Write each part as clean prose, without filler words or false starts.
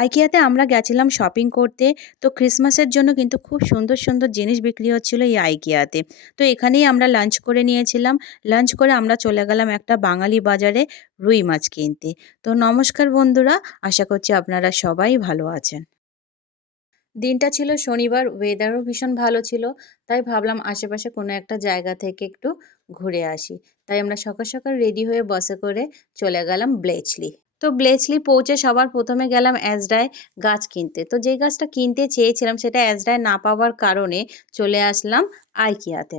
আইকিয়াতে আমরা গেছিলাম শপিং করতে। তো ক্রিসমাসের জন্য কিন্তু খুব সুন্দর, সুন্দর জিনিস বিক্রি হচ্ছিল এই আইকিয়াতে। তো এখানেই আমরা লাঞ্চ করে নিয়েছিলাম। লাঞ্চ করে আমরা চলে গেলাম একটা বাঙালি বাজারে রুই মাছ কিনতে। তো নমস্কার বন্ধুরা, আশা করছি আপনারা সবাই ভালো আছেন। দিনটা ছিল শনিবার, ওয়েদারও ভীষণ ভালো ছিল। তাই ভাবলাম আশেপাশে কোনো একটা জায়গা থেকে একটু ঘুরে আসি। তাই আমরা সকাল, সকাল রেডি হয়ে বাসে করে চলে গেলাম ব্লেচলি। তো ব্লেচলি পৌঁছে সবার ১ম এ গেলাম এজরায় গাছ কিনতে। তো যে গাছটা কিনতে চেয়েছিলাম সেটা এজরায় না পাওয়ার কারণে চলে আসলাম আইকিয়াতে।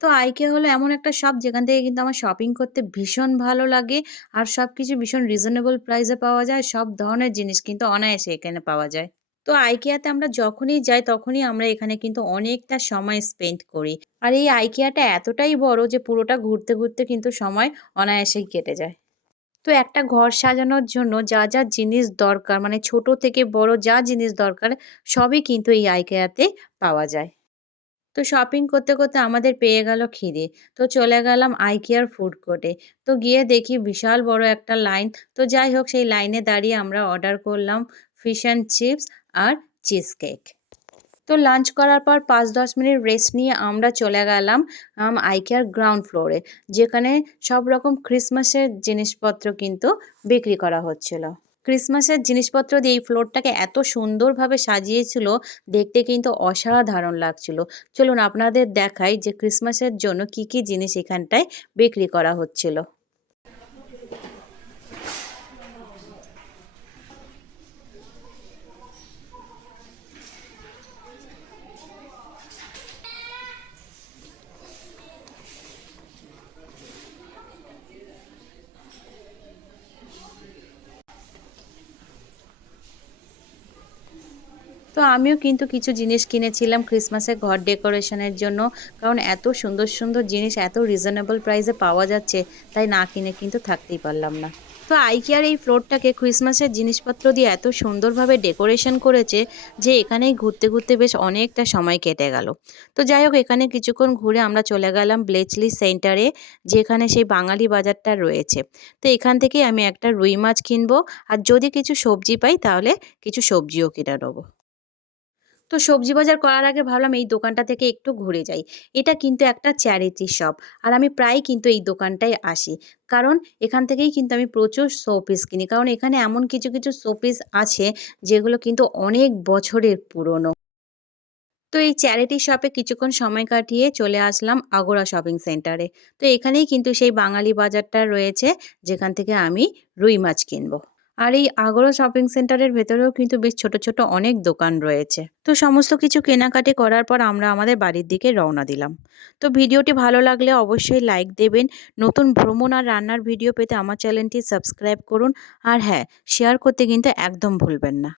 তো আইকিয়া হলো এমন একটা শপ যেখান থেকে কিন্তু আমার শপিং করতে ভীষণ ভালো লাগে। আর সবকিছু ভীষণ রিজনেবল প্রাইস এ পাওয়া যায়। সব ধরনের জিনিস কিন্তু অনায়াসে এখানে পাওয়া যায়। তো আইকিয়াতে আমরা যখনই যাই তখনই আমরা এখানে কিন্তু অনেকটা সময় স্পেন্ড করি। আর এই আইকিয়াটা এতটাই বড় যে পুরোটা ঘুরতে, ঘুরতে কিন্তু সময় অনায়াসেই কেটে যায়। তো একটা ঘর সাজানোর জন্য যা, যা জিনিস দরকার মানে ছোট থেকে বড় যা জিনিস দরকার সবই কিন্তু এই আইকিয়াতে পাওয়া যায়। তো শপিং করতে, করতে আমাদের পেয়ে গেল খিদে। তো চলে গেলাম আইকিয়ার ফুড কোর্টে। তো গিয়ে দেখি বিশাল বড় একটা লাইন। তো যাই হোক সেই লাইনে দাঁড়িয়ে আমরা অর্ডার করলাম ফিশ অ্যান্ড চিপস আর চিজ কেক। তো লাঞ্চ করার পর ৫-১০ মিনিট রেস্ট নিয়ে আমরা চলে গেলাম আইকিয়ার গ্রাউন্ড ফ্লোরে। যেখানে সব রকম ক্রিসমাসের জিনিসপত্র কিন্তু বিক্রি করা হচ্ছিল। ক্রিসমাসের জিনিসপত্র দিয়ে এই ফ্লোরটাকে এত সুন্দরভাবে সাজিয়েছিল, দেখতে কিন্তু অসাধারণ লাগছিল। চলুন আপনাদের দেখাই যে ক্রিসমাসের জন্য কি, কি জিনিস এখানটায় বিক্রি করা হচ্ছিল। তো আমিও কিন্তু কিছু জিনিস কিনেছিলাম ক্রিসমাসে ঘর ডেকোরেশনের জন্য। কারণ এত সুন্দর, সুন্দর জিনিস এত রিজনেবল প্রাইসে পাওয়া যাচ্ছে, তাই না কিনে কিন্তু থাকতেই পারলাম না। তো আইকিয়ার এই ফ্লোরটাকে ক্রিসমাসের জিনিসপত্র দিয়ে এত সুন্দরভাবে ডেকোরেশন করেছে যে এখানেই ঘুরতে, ঘুরতে বেশ অনেকটা সময় কেটে গেল। তো যাই হোক এখানে কিছুক্ষণ ঘুরে আমরা চলে গেলাম ব্লেচলি সেন্টারে, যেখানে সেই বাঙালি বাজারটা রয়েছে। তো এখান থেকেই আমি একটা রুই মাছ কিনবো, আর যদি কিছু সবজি পাই তাহলে কিছু সবজিও কিনে নেবো। তো সবজি বাজার করার আগে ভাবলাম এই দোকানটা থেকে একটু ঘুরে যাই। এটা কিন্তু একটা চ্যারিটি শপ। আর আমি প্রায়ই কিন্তু এই দোকানটায় আসি। কারণ এখান থেকেই কিন্তু আমি প্রচুর শোপিস কিনি। কারণ এখানে এমন কিছু, কিছু শোপিস আছে যেগুলো কিন্তু অনেক বছরের পুরনো। তো এই চ্যারিটি শপে কিছুক্ষণ সময় কাটিয়ে চলে আসলাম আগোরা শপিং সেন্টারে। তো এখানেই কিন্তু সেই বাঙালি বাজারটা রয়েছে যেখান থেকে আমি রুই মাছ কিনবো। আর এই আগোরা শপিং সেন্টারের ভেতরেও কিন্তু বেশ ছোট, ছোট অনেক দোকান রয়েছে। তো সমস্ত কিছু কেনাকাটি করার পর আমরা আমাদের বাড়ির দিকে রওনা দিলাম। তো ভিডিওটি ভালো লাগলে অবশ্যই লাইক দেবেন। নতুন ভ্রমণ আর রান্নার ভিডিও পেতে আমার চ্যানেলটি সাবস্ক্রাইব করুন। আর হ্যাঁ, শেয়ার করতে কিন্তু একদম ভুলবেন না।